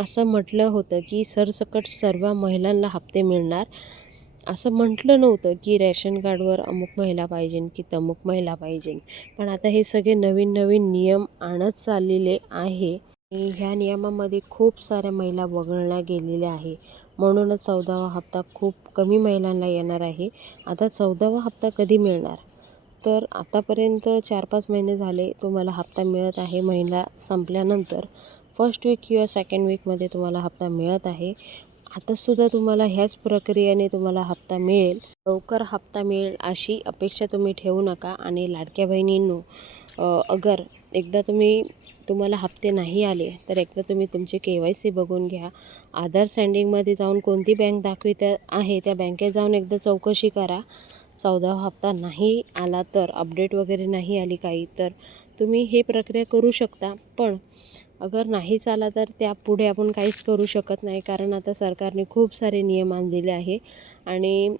असं म्हटलं होतं की सरसकट सर्व महिलांना हप्ते मिळणार. असं म्हटलं नव्हतं की रेशन कार्डवर अमुक महिला पाहिजे की तमुक महिला पाहिजे. पण आता हे सगळे नवीन नवीन नियम आणत चाललेले आहे आणि ह्या नियमामध्ये खूप साऱ्या महिला वगळल्या गेलेल्या आहे. म्हणूनच 14वा हप्ता खूप कमी महिलांना येणार आहे. आता 14वा हप्ता कधी मिळणार? तर आतापर्यंत 4-5 महिने झाले तुम्हाला हप्ता मिळत आहे. महिना संपल्यानंतर फर्स्ट वीक किंवा सेकंड वीकमध्ये तुम्हाला हप्ता मिळत आहे. आतासुद्धा तुम्हाला ह्याच प्रक्रियेने तुम्हाला हप्ता मिळेल. लवकर हप्ता मिळेल अशी अपेक्षा तुम्ही ठेवू नका. आणि लाडक्या बहिणींनो, अगर एकदा तुम्हाला हप्ते नाही आले तर एकदा तुम्ही तुमचे KYC बघून घ्या. आधार सेंडिंगमध्ये जाऊन कोणती बँक दाखवित आहे त्या बँकेत जाऊन एकदा चौकशी करा. 14वा हप्ता नाही आला तर अपडेट वगैरे नाही आली काही तर तुम्ही हे प्रक्रिया करू शकता. पण अगर नाहीच आला तर त्यापुढे आपण काहीच करू शकत नाही, कारण आता सरकारने खूप सारे नियम आणलेले आहे. आणि